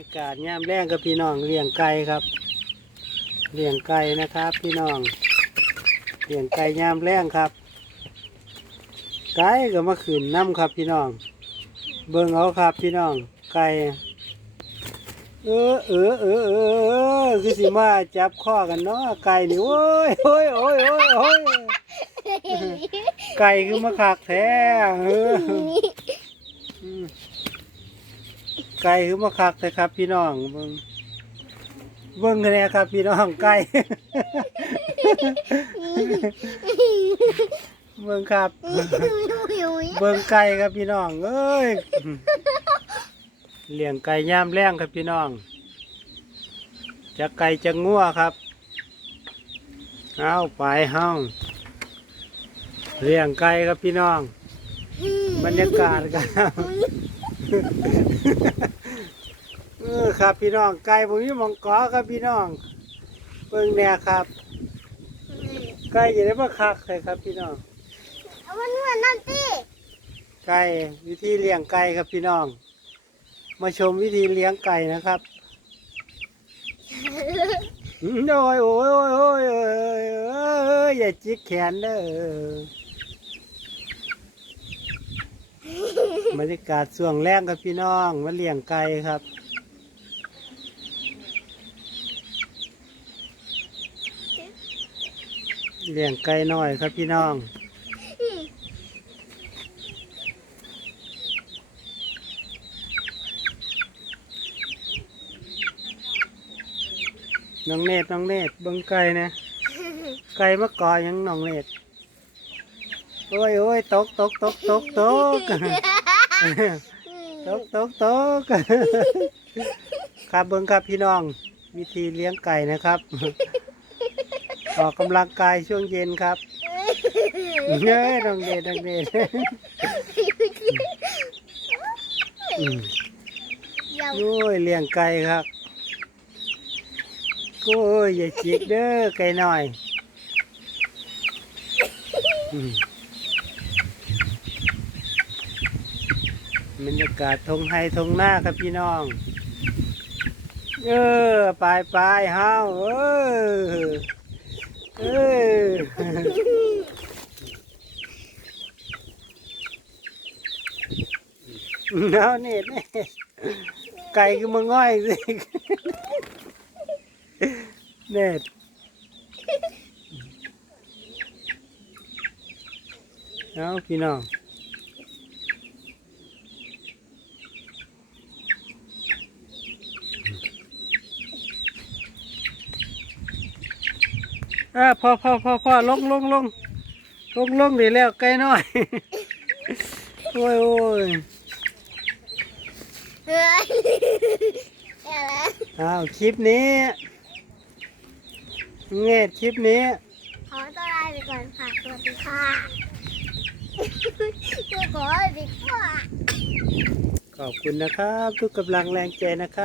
ยากาศย่ามแรงกับพี่น้องเลี้ยงไก่ครับ เลี้ยงไก่นะครับ พี่น้อง เลี้ยงไก่ย่ามแรงครับไก่ก็มาขืนน้ำครับพี่น้อง เบิ่งเอาครับพี่น้อง ไก่เออเออเออเออเออคือสิมาจับข้อกันเนาะไก่นี่โอ้ยโอ้ยโอ้ยโอ้ยโอ้ยไก่คือมาคักแท้เอออืม ไก่คือมาคักเลยครับ พี่น้องเบิ่งเบิ่งกันแน่ครับ พี่น้องไก่ เบิ่งครับ เบิ่งไก่ครับพี่น้องเอ้ยเลี้ยงไก่ย่ามแรงครับพี่น้อง จะไก่จะงัวครับเอาไปเฮาเลี้ยงไก่ครับพี่น้อง บรรยากาศครับ เออครับพี่น้องไก่ผมมีหมองกอครับพี่น้องเบิ่งแน่ครับไก่จะได้มาคักเลยครับพี่น้องมันเหมือนนั่นสิไก่วิธีเลี้ยงไก่ครับพี่น้อง มาชมวิธีเลี้ยงไก่นะครับอืมโอ้ยโอ้ยโอ้ยโอ้ยโอ้ยโอ้ยอย่าจิกแขนเด้อ บรรยากาศช่วงแรกครับพี่น้องมาเลี้ยงไก่ครับ เลี้ยงไก่น้อยครับพี่น้องน้องเนตรน้องเนตรเบิ่งไก่นะไก่มะกอยังน้องเนตรโอ้ยโอ้ยตกตกตกตกตก ตกตกตกครับเบิ่งครับพี่น้อง วิธีเลี้ยงไก่นะครับ ออกกำลังกายช่วงเย็นครับเฮ้ยน้องเนตรน้องเนตรอืมอย่าโอ้ยเลี้ยงไก่ครับโอ้ยอย่าจิกเด้อไก่หน่อยอืม บรรยากาศทงไฮทงหน้าครับพี่น้อง เออไปไปเฮาเออเออเอาเนี่ยเนี่ยไก่ก็มาง่อยสิเน็ตเอาพี่น้อง อ่าพอพอพอพอลงลงลงลงลงดีแล้วไกลหน่อย โอ้ยโอ้ยเฮ้ยอย่าละอ้าวคลิปนี้ เงียคลิปนี้ ขอตัวลาไปก่อนค่ะสวัสดีค่ะจะขอสวัสดีค่ะ ขอบคุณนะครับ ทุกกำลังแรงใจนะครับ